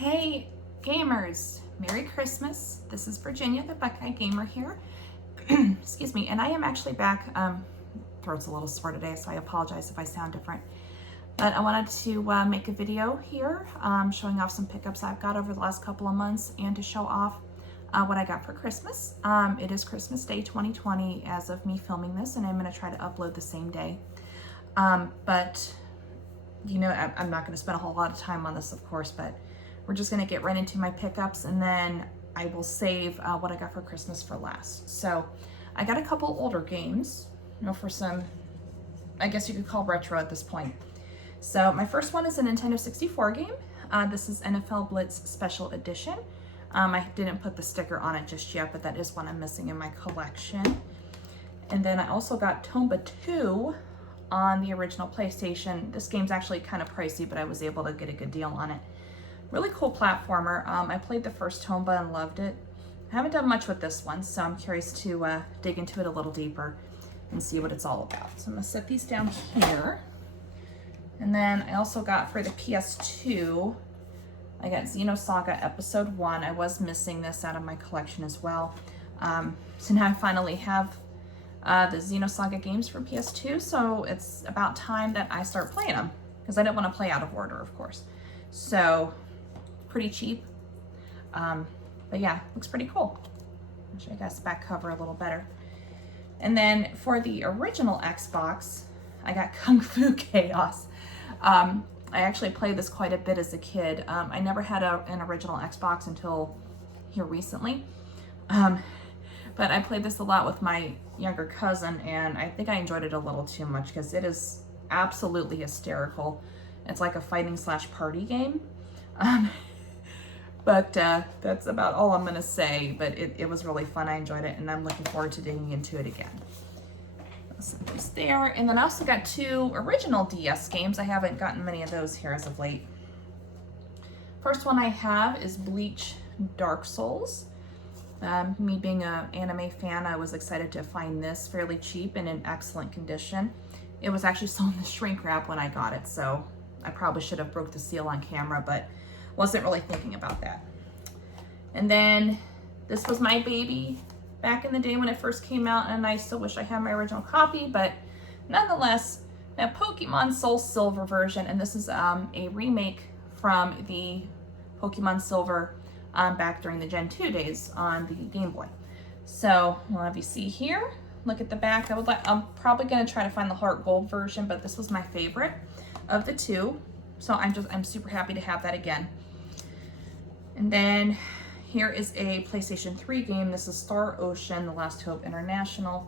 Hey gamers, Merry Christmas. This is Virginia, the Buckeye Gamer here. Excuse me, and I am actually back. Throat's a little sore today, so I apologize if I sound different. But I wanted to make a video here showing off some pickups I've got over the last couple of months and to show off what I got for Christmas. It is Christmas Day 2020 as of me filming this, and I'm going to try to upload the same day. But you know, I'm not going to spend a whole lot of time on this, of course, but we're just going to get right into my pickups, and then I will save what I got for Christmas for last. So I got a couple older games, you know, for some, I guess you could call retro at this point. So my first one is a Nintendo 64 game. This is NFL Blitz Special Edition. I didn't put the sticker on it just yet, but that is one I'm missing in my collection. And then I also got Tomba 2 on the original PlayStation. This game's actually kind of pricey, but I was able to get a good deal on it. Really cool platformer. I played the first Tomba and loved it. I haven't done much with this one, so I'm curious to dig into it a little deeper and see what it's all about. So I'm gonna set these down here. And then I also got for the PS2, I got Xenosaga Episode 1. I was missing this out of my collection as well. So now I finally have the Xenosaga games for PS2, so it's about time that I start playing them, because I didn't want to play out of order, of course. So, pretty cheap. But yeah, looks pretty cool. I'll show you guys the back cover a little better. And then for the original Xbox, I got Kung Fu Chaos. I actually played this quite a bit as a kid. I never had an original Xbox until here recently. But I played this a lot with my younger cousin, and I think I enjoyed it a little too much because it is absolutely hysterical. It's like a fighting / party game. But that's about all I'm gonna say, but it was really fun. I enjoyed it, and I'm looking forward to digging into it again. Set those there. And then I also got 2 original DS games. I haven't gotten many of those here as of late. First one I have is Bleach Dark Souls. Me being an anime fan, I was excited to find this fairly cheap and in excellent condition. It was actually still in the shrink wrap when I got it, so I probably should have broke the seal on camera, but wasn't really thinking about that. And then this was my baby back in the day when it first came out, and I still wish I had my original copy, but nonetheless, a Pokemon Soul Silver version, and this is a remake from the Pokemon Silver back during the Gen 2 days on the Game Boy. So we'll have you see here. Look at the back. I'm probably gonna try to find the Heart Gold version, but this was my favorite of the 2. So I'm super happy to have that again. And then here is a PlayStation 3 game. This is Star Ocean: The Last Hope International.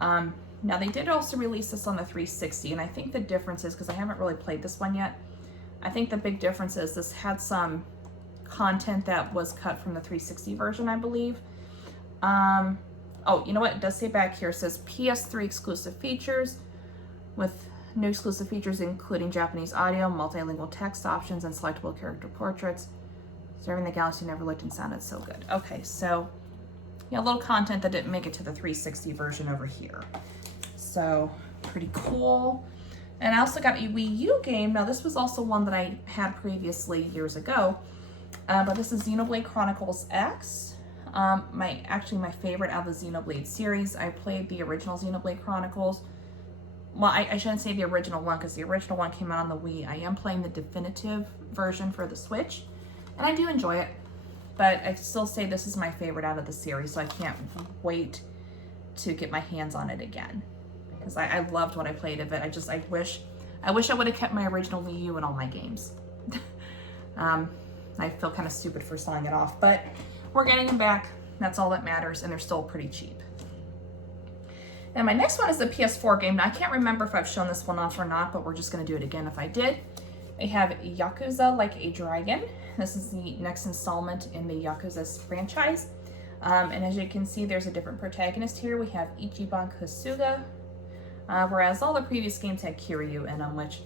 Now they did also release this on the 360, and I think the difference is, because I haven't really played this one yet, I think the big difference is this had some content that was cut from the 360 version, I believe. Oh, you know what? It does say back here, it says PS3 exclusive features with new exclusive features including Japanese audio, multilingual text options, and selectable character portraits. Serving the galaxy never looked and sounded so good. Okay, so yeah, a little content that didn't make it to the 360 version over here. So pretty cool. And I also got a Wii U game. Now this was also one that I had previously years ago. But this is Xenoblade Chronicles X. Actually my favorite out of the Xenoblade series. I played the original Xenoblade Chronicles. Well, I shouldn't say the original one, because the original one came out on the Wii. I am playing the definitive version for the Switch, and I do enjoy it. But I still say this is my favorite out of the series, so I can't wait to get my hands on it again, because I loved what I played of it. I wish I would have kept my original Wii U in all my games. I feel kind of stupid for selling it off, but we're getting them back. That's all that matters, and they're still pretty cheap. And my next one is the PS4 game. Now, I can't remember if I've shown this one off or not, but we're just going to do it again if I did. I have Yakuza Like a Dragon. This is the next installment in the Yakuza franchise. And as you can see, there's a different protagonist here. We have Ichiban Kasuga, whereas all the previous games had Kiryu in them, which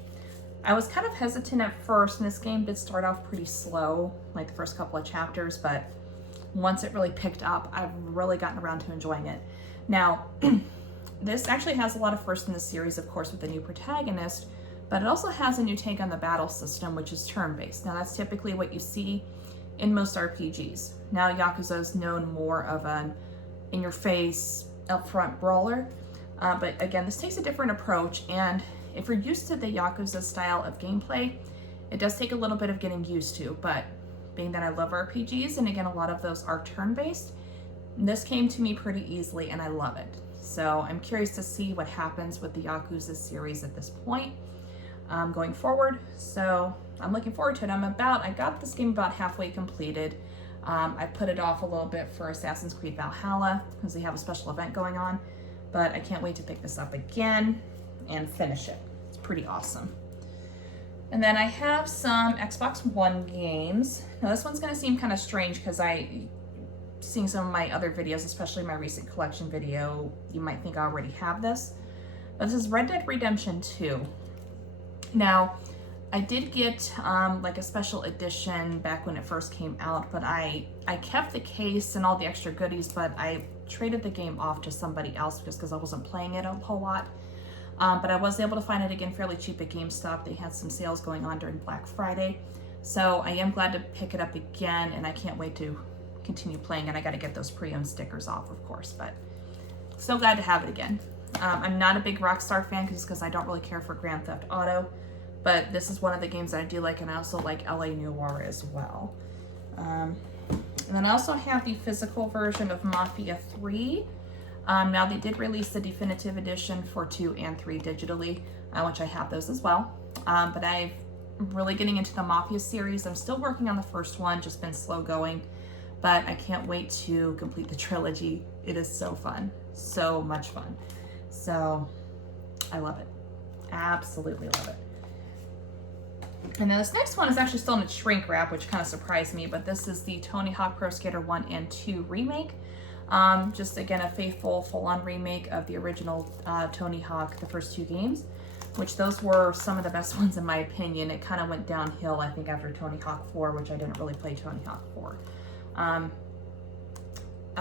I was kind of hesitant at first, and this game did start off pretty slow, like the first couple of chapters, but once it really picked up, I've really gotten around to enjoying it. Now, this actually has a lot of firsts in the series, of course, with the new protagonist, but it also has a new take on the battle system, which is turn-based. Now that's typically what you see in most RPGs. Now Yakuza is known more of an in-your-face, upfront brawler, but again, this takes a different approach, and if you're used to the Yakuza style of gameplay, it does take a little bit of getting used to, but being that I love RPGs, and again, a lot of those are turn-based, this came to me pretty easily, and I love it. So I'm curious to see what happens with the Yakuza series at this point going forward. So I'm looking forward to it. I got this game about halfway completed. I put it off a little bit for Assassin's Creed Valhalla because they have a special event going on, but I can't wait to pick this up again and finish it. It's pretty awesome. And then I have some Xbox One games. Now this one's gonna seem kind of strange because seeing some of my other videos, especially my recent collection video, you might think I already have this. But this is Red Dead Redemption 2. Now, I did get like a special edition back when it first came out, but I kept the case and all the extra goodies, but I traded the game off to somebody else just because I wasn't playing it a whole lot. But I was able to find it again fairly cheap at GameStop. They had some sales going on during Black Friday. So I am glad to pick it up again, and I can't wait to continue playing it. I got to get those pre-owned stickers off, of course, but so glad to have it again. I'm not a big Rockstar fan because I don't really care for Grand Theft Auto, but this is one of the games that I do like, and I also like LA Noire as well. And then I also have the physical version of Mafia 3. Now they did release the definitive edition for 2 and 3 digitally, which I have those as well. But I'm really getting into the Mafia series. I'm still working on the first one, just been slow going, but I can't wait to complete the trilogy. It is so fun, so much fun. So I love it, absolutely love it. And then this next one is actually still in its shrink wrap, which kind of surprised me, but this is the Tony Hawk Pro Skater 1 and 2 remake. Just again, a faithful full-on remake of the original Tony Hawk, the first 2 games, which those were some of the best ones in my opinion. It kind of went downhill, I think, after Tony Hawk 4, which I didn't really play Tony Hawk 4. I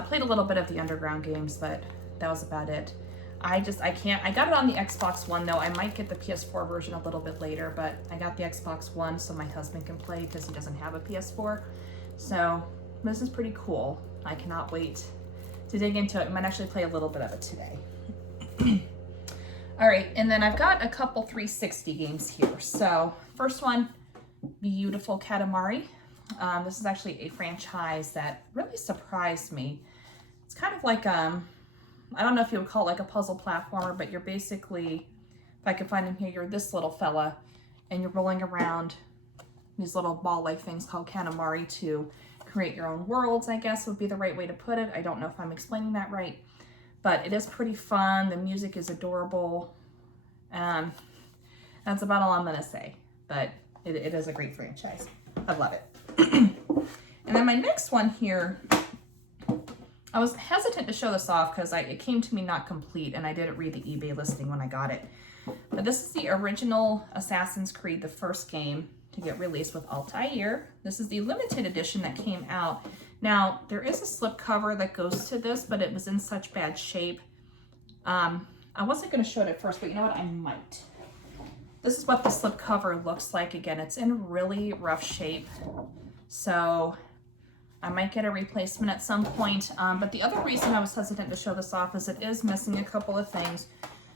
played a little bit of the Underground games, but that was about it. I got it on the Xbox One though. I might get the PS4 version a little bit later, but I got the Xbox One so my husband can play because he doesn't have a PS4. So this is pretty cool. I cannot wait to dig into it. I might actually play a little bit of it today. All right, and then I've got a couple 360 games here. So first one, beautiful Katamari. This is actually a franchise that really surprised me. It's kind of like, I don't know if you would call it like a puzzle platformer, but you're basically, if I can find him here, you're this little fella and you're rolling around these little ball-like things called Katamari to create your own worlds, I guess would be the right way to put it. I don't know if I'm explaining that right, but it is pretty fun. The music is adorable. That's about all I'm gonna say, but it is a great franchise. I love it. And then my next one here, I was hesitant to show this off because it came to me not complete and I didn't read the eBay listing when I got it. But this is the original Assassin's Creed, the first game to get released with Altair. This is the limited edition that came out. Now, there is a slip cover that goes to this, but it was in such bad shape. I wasn't going to show it at first, but you know what? I might. This is what the slip cover looks like. Again, it's in really rough shape. So I might get a replacement at some point. But the other reason I was hesitant to show this off is it is missing a couple of things.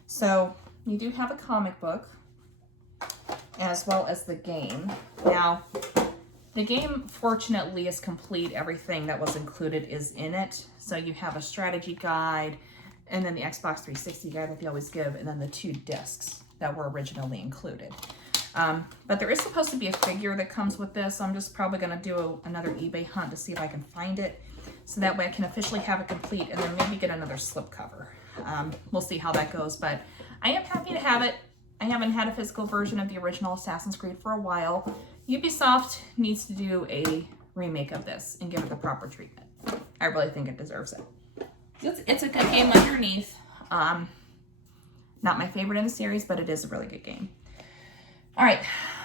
So you do have a comic book as well as the game. Now, the game fortunately is complete. Everything that was included is in it. So you have a strategy guide and then the Xbox 360 guide that they always give, and then the 2 discs that were originally included. But there is supposed to be a figure that comes with this. I'm just probably going to do another eBay hunt to see if I can find it. So that way I can officially have it complete and then maybe get another slipcover. We'll see how that goes, but I am happy to have it. I haven't had a physical version of the original Assassin's Creed for a while. Ubisoft needs to do a remake of this and give it the proper treatment. I really think it deserves it. It's a good game underneath. Not my favorite in the series, but it is a really good game. All right,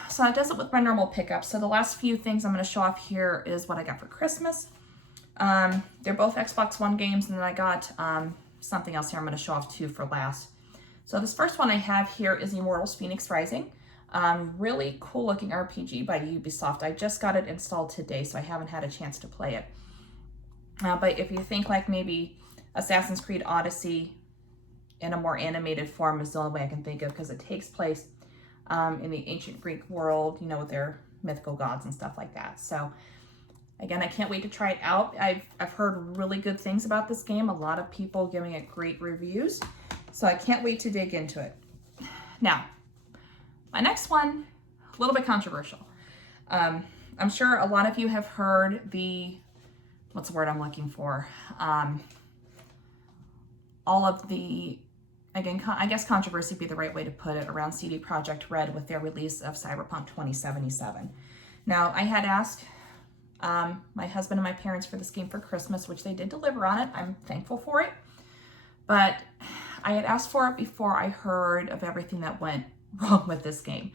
so that does it with my normal pickups. So the last few things I'm going to show off here is what I got for Christmas. They're both Xbox One games, and then I got something else here I'm going to show off too for last. So this first one I have here is Immortals Phoenix Rising. Really cool looking RPG by Ubisoft. I just got it installed today, so I haven't had a chance to play it. But if you think like maybe Assassin's Creed Odyssey in a more animated form is the only way I can think of, because it takes place in the ancient Greek world, you know, with their mythical gods and stuff like that. So again, I can't wait to try it out. I've heard really good things about this game. A lot of people giving it great reviews. So I can't wait to dig into it. Now, my next one, a little bit controversial. I'm sure a lot of you have heard the, what's the word I'm looking for? All of the, again, I guess controversy would be the right way to put it, around CD Projekt Red with their release of Cyberpunk 2077. Now, I had asked my husband and my parents for this game for Christmas, which they did deliver on it. I'm thankful for it. But I had asked for it before I heard of everything that went wrong with this game.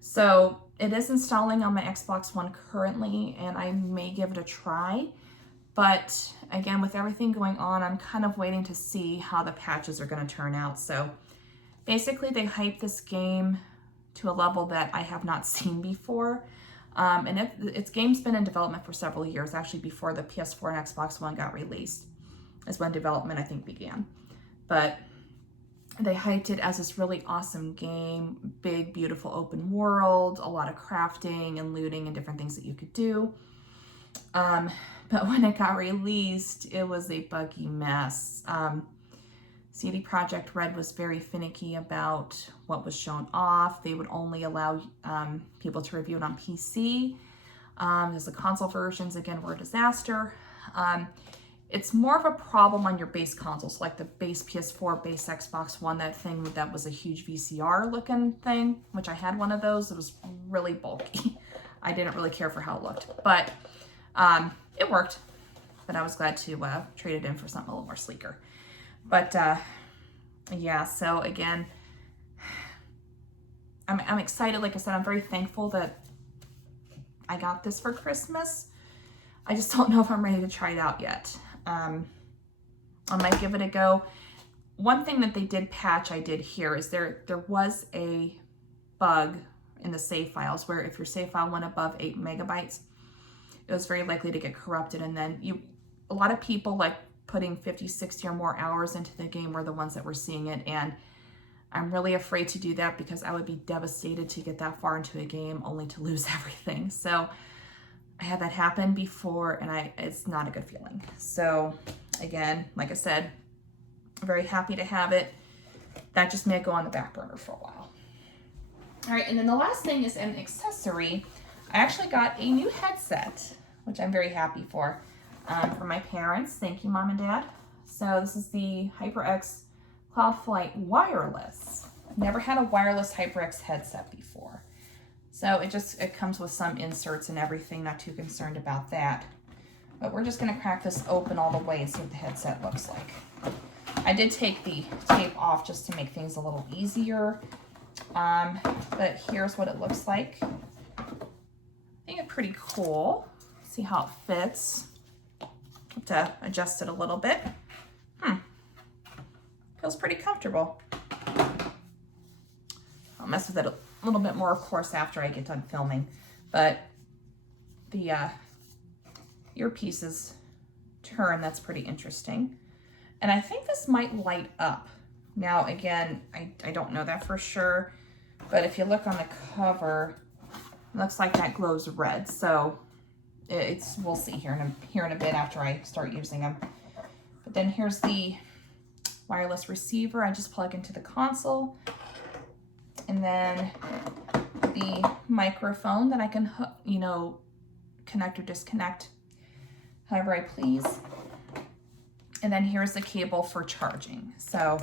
So it is installing on my Xbox One currently, and I may give it a try. But again, with everything going on, I'm kind of waiting to see how the patches are going to turn out. So basically, they hyped this game to a level that I have not seen before. And its game's been in development for several years, actually before the PS4 and Xbox One got released, is when development, I think, began. But they hyped it as this really awesome game, big, beautiful open world, a lot of crafting and looting and different things that you could do. But when it got released, it was a buggy mess. CD Projekt Red was very finicky about what was shown off. They would only allow people to review it on PC. There's the console versions, again, were a disaster. It's more of a problem on your base consoles, like the base PS4, base Xbox One, that thing that was a huge VCR looking thing, which I had one of those. It was really bulky. I didn't really care for how it looked, but it worked. But I was glad to trade it in for something a little more sleeker. But yeah, so again, I'm excited. Like I said, I'm very thankful that I got this for Christmas. I just don't know if I'm ready to try it out yet. I might give it a go. One thing that they did patch, I did hear, is there was a bug in the save files where if your save file went above 8 megabytes, it was very likely to get corrupted. And then a lot of people like putting 50, 60 or more hours into the game were the ones that were seeing it. And I'm really afraid to do that, because I would be devastated to get that far into a game only to lose everything. So I had that happen before, and it's not a good feeling. So again, like I said, very happy to have it. That just may go on the back burner for a while. All right, and then the last thing is an accessory. I actually got a new headset, which I'm very happy for my parents. Thank you, Mom and Dad. So this is the HyperX Cloudflight Wireless. I've never had a wireless HyperX headset before. So it comes with some inserts and everything, not too concerned about that. But we're just gonna crack this open all the way and see what the headset looks like. I did take the tape off just to make things a little easier. But here's what it looks like. I think it's pretty cool. See how it fits. Have to adjust it a little bit. Feels pretty comfortable. I'll mess with it a little bit more, of course, after I get done filming. But the earpieces turn, that's pretty interesting. And I think this might light up. Now, again, I don't know that for sure, but if you look on the cover, it looks like that glows red. So we'll see here in a bit after I start using them. But then here's the wireless receiver. I just plug into the console. And then the microphone that I can, connect or disconnect however I please. And then here's the cable for charging. So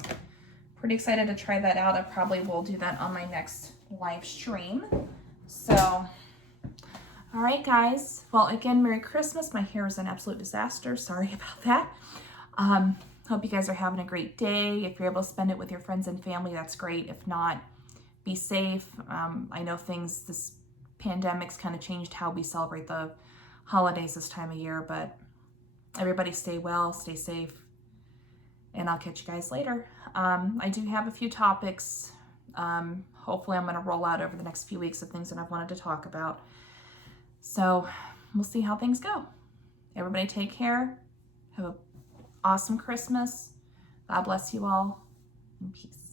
pretty excited to try that out. I probably will do that on my next live stream. So, all right, guys. Well, again, Merry Christmas. My hair is an absolute disaster. Sorry about that. Hope you guys are having a great day. If you're able to spend it with your friends and family, that's great. If not, be safe. I know this pandemic's kind of changed how we celebrate the holidays this time of year, but everybody stay well, stay safe, and I'll catch you guys later. I do have a few topics Hopefully I'm going to roll out over the next few weeks of things that I've wanted to talk about. So we'll see how things go. Everybody take care. Have an awesome Christmas. God bless you all, and peace.